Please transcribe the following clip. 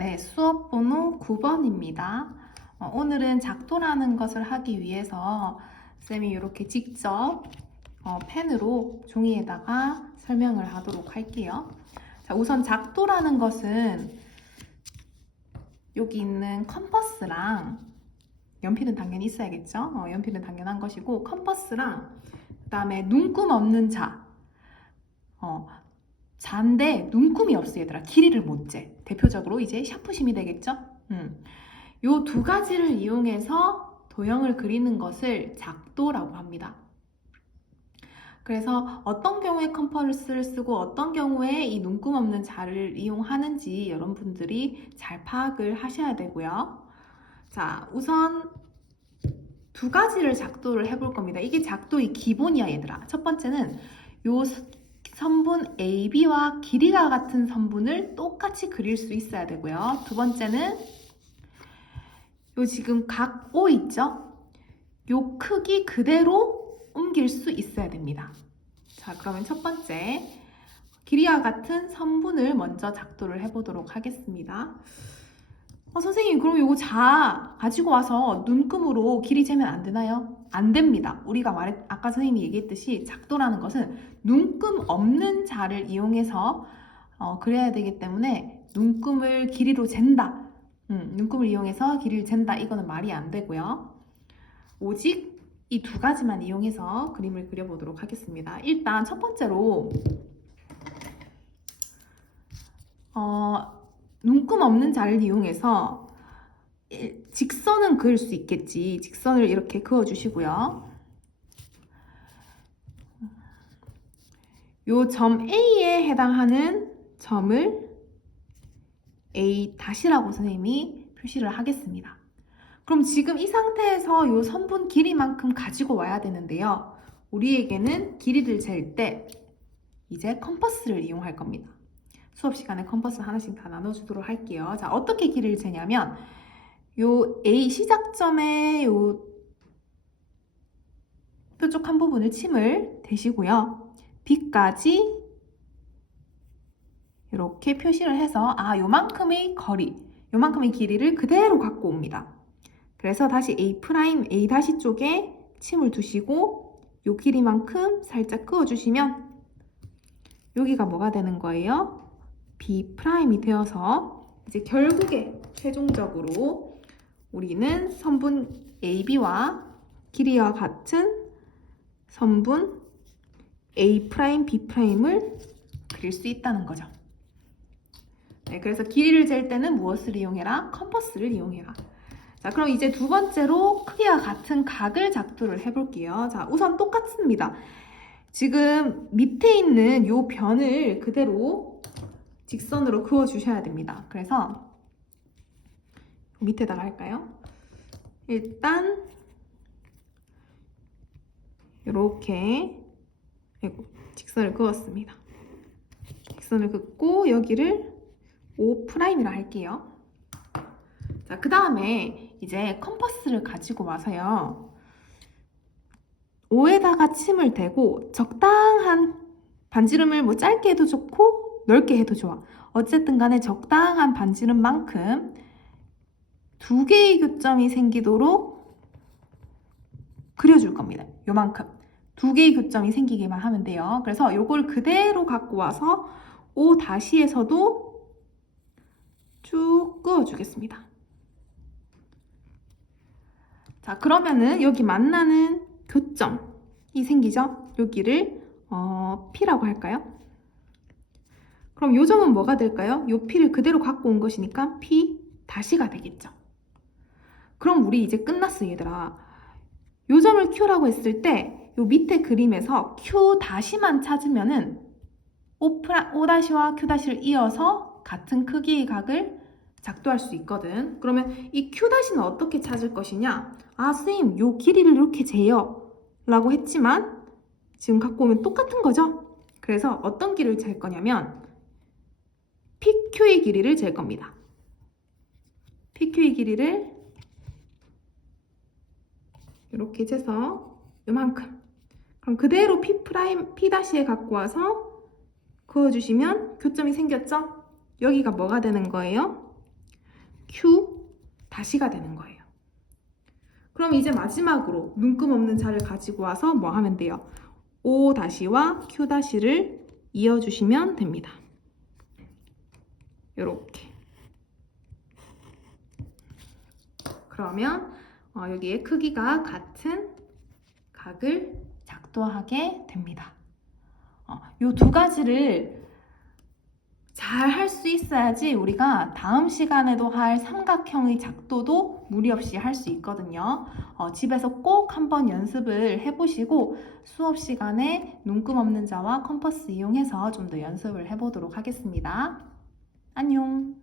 네, 수업 번호 9번입니다. 오늘은 작도라는 것을 하기 위해서 쌤이 이렇게 직접 펜으로 종이에다가 설명을 하도록 할게요. 자, 우선 작도라는 것은 여기 있는 컴퍼스랑 연필은 당연히 있어야겠죠? 연필은 당연한 것이고 컴퍼스랑 그 다음에 눈금 없는 자, 자인데 눈금이 없어 얘들아. 길이를 못 재. 대표적으로 이제 샤프심이 되겠죠? 요 두 가지를 이용해서 도형을 그리는 것을 작도라고 합니다. 그래서 어떤 경우에 컴퍼스를 쓰고 어떤 경우에 이 눈금 없는 자를 이용하는지 여러분들이 잘 파악을 하셔야 되고요. 자, 우선 두 가지를 작도를 해볼 겁니다. 이게 작도의 기본이야 얘들아. 첫 번째는 요 선분 AB와 길이가 같은 선분을 똑같이 그릴 수 있어야 되고요. 두 번째는 요 지금 각 O 있죠? 요 크기 그대로 옮길 수 있어야 됩니다. 자, 그러면 첫 번째 길이와 같은 선분을 먼저 작도를 해보도록 하겠습니다. 선생님, 그럼 요거 자 가지고 와서 눈금으로 길이 재면 안 되나요? 안 됩니다. 우리가 아까 선생님이 얘기했듯이 작도라는 것은 눈금 없는 자를 이용해서 그려야 되기 때문에 눈금을 길이로 잰다. 눈금을 이용해서 길이를 잰다. 이거는 말이 안 되고요. 오직 이 두 가지만 이용해서 그림을 그려보도록 하겠습니다. 일단 첫 번째로 눈금 없는 자를 이용해서 직선은 그을 수 있겠지. 직선을 이렇게 그어주시고요. 요 점 A에 해당하는 점을 A-라고 선생님이 표시를 하겠습니다. 그럼 지금 이 상태에서 요 선분 길이만큼 가지고 와야 되는데요. 우리에게는 길이를 잴 때 이제 컴퍼스를 이용할 겁니다. 수업 시간에 컴퍼스 하나씩 다 나눠주도록 할게요. 자, 어떻게 길이를 재냐면 요 A 시작점에 요 뾰족한 부분을 침을 대시고요. B까지 이렇게 표시를 해서 요만큼의 거리, 요만큼의 길이를 그대로 갖고 옵니다. 그래서 다시 A' A' 쪽에 침을 두시고 요 길이만큼 살짝 그어주시면 여기가 뭐가 되는 거예요? B'이 되어서 이제 결국에 최종적으로 우리는 선분 AB와 길이와 같은 선분 A', B'을 그릴 수 있다는 거죠. 네, 그래서 길이를 잴 때는 무엇을 이용해라? 컴퍼스를 이용해라. 자, 그럼 이제 두 번째로 크기와 같은 각을 작도를 해볼게요. 자, 우선 똑같습니다. 지금 밑에 있는 요 변을 그대로 직선으로 그어주셔야 됩니다. 그래서 밑에다가 할까요? 일단 이렇게 직선을 그었습니다. 직선을 긋고 여기를 O'이라 할게요. 자, 그 다음에 이제 컴퍼스를 가지고 와서요. O에다가 침을 대고 적당한 반지름을 뭐 짧게 해도 좋고 넓게 해도 좋아. 어쨌든 간에 적당한 반지름만큼 두 개의 교점이 생기도록 그려줄 겁니다. 요만큼. 두 개의 교점이 생기기만 하면 돼요. 그래서 요걸 그대로 갖고 와서 O-에서도 쭉 그어주겠습니다. 자, 그러면은 여기 만나는 교점이 생기죠? 여기를 P라고 할까요? 그럼 요 점은 뭐가 될까요? 요 P를 그대로 갖고 온 것이니까 P-가 되겠죠. 그럼 우리 이제 끝났어 얘들아. 요 점을 Q라고 했을 때 요 밑에 그림에서 Q-만 찾으면은 O'~와 Q''를 이어서 같은 크기의 각을 작도할 수 있거든. 그러면 이 Q''는 어떻게 찾을 것이냐? 선생님, 요 길이를 이렇게 재요 라고 했지만 지금 갖고 오면 똑같은 거죠? 그래서 어떤 길이를 잴 거냐면 PQ의 길이를 잴 겁니다. PQ의 길이를 이렇게 재서 요만큼. 그럼 그대로 P'에 갖고 와서 그어주시면 교점이 생겼죠? 여기가 뭐가 되는 거예요? Q 다시가 되는 거예요. 그럼 이제 마지막으로 눈금 없는 자를 가지고 와서 뭐 하면 돼요? O 다시와 Q 다시를 이어주시면 됩니다. 이렇게. 그러면 여기에 크기가 같은 각을 작도하게 됩니다. 이 두 가지를 잘 할 수 있어야지 우리가 다음 시간에도 할 삼각형의 작도도 무리 없이 할 수 있거든요. 집에서 꼭 한번 연습을 해보시고 수업 시간에 눈금 없는 자와 컴퍼스 이용해서 좀 더 연습을 해보도록 하겠습니다. 안녕!